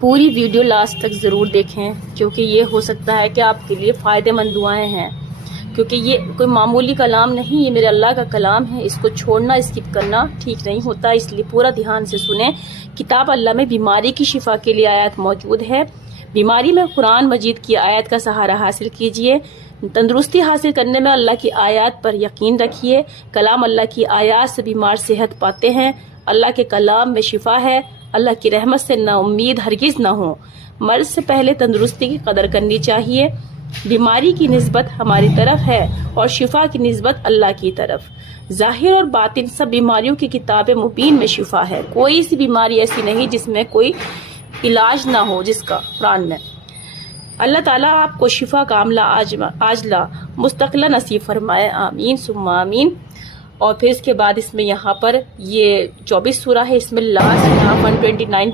پوری video last تک ضرور دیکھیں، کیونکہ یہ ہو سکتا ہے کہ آپ کے لیے فائدہ مند دعائیں ہیں، کیونکہ یہ کوئی معمولی کلام نہیں، یہ میرے اللہ کا کلام ہے، اس کو چھوڑنا اسکپ کرنا ٹھیک نہیں ہوتا، اس لیے پورا دھیان سے سنیں۔ کتاب اللہ میں بیماری کی شفا کے لیے آیات موجود ہے، بیماری میں قرآن مجید کی آیت کا سہارا حاصل کیجئے، تندرستی حاصل کرنے میں اللہ کی آیات پر یقین رکھیے، کلام اللہ کی آیات سے بیمار صحت پاتے ہیں، اللہ کے کلام میں شفا ہے، اللہ کی رحمت سے نا امید ہرگز نہ ہو، مرض سے پہلے تندرستی کی قدر کرنی چاہیے، بیماری کی نسبت ہماری طرف ہے اور شفا کی نسبت اللہ کی طرف، ظاہر اور باطن سب بیماریوں کی کتاب مبین میں شفا ہے، کوئی سی بیماری ایسی نہیں جس میں کوئی علاج نہ ہو، جس کا قرآن میں۔ اللہ تعالیٰ آپ کو شفا کاملہ عاجلہ مستقلہ نصیب فرمائے، آمین ثم آمین۔ اور پھر اس کے بعد اس میں یہاں پر یہ 24 سورہ ہے، اس میں لاسٹ یہاں 129 پیج